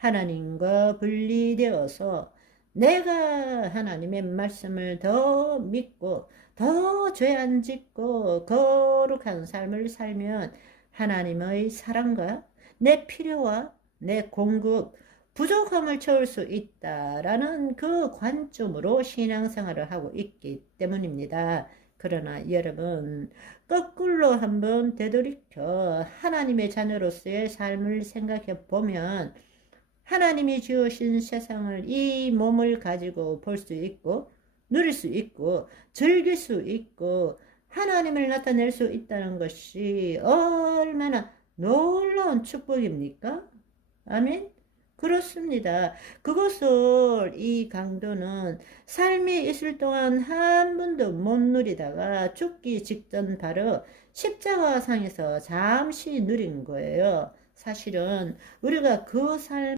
하나님과 분리되어서 내가 하나님의 말씀을 더 믿고 더 죄 안 짓고 거룩한 삶을 살면 하나님의 사랑과 내 필요와 내 공급, 부족함을 채울 수 있다라는 그 관점으로 신앙생활을 하고 있기 때문입니다. 그러나 여러분, 거꾸로 한번 되돌이켜 하나님의 자녀로서의 삶을 생각해 보면 하나님이 주신 세상을 이 몸을 가지고 볼 수 있고 누릴 수 있고 즐길 수 있고 하나님을 나타낼 수 있다는 것이 얼마나 놀라운 축복입니까? 아멘. 그렇습니다. 그것을 이 강도는 삶이 있을 동안 한 번도 못 누리다가 죽기 직전 바로 십자가상에서 잠시 누린 거예요. 사실은 우리가 그 삶,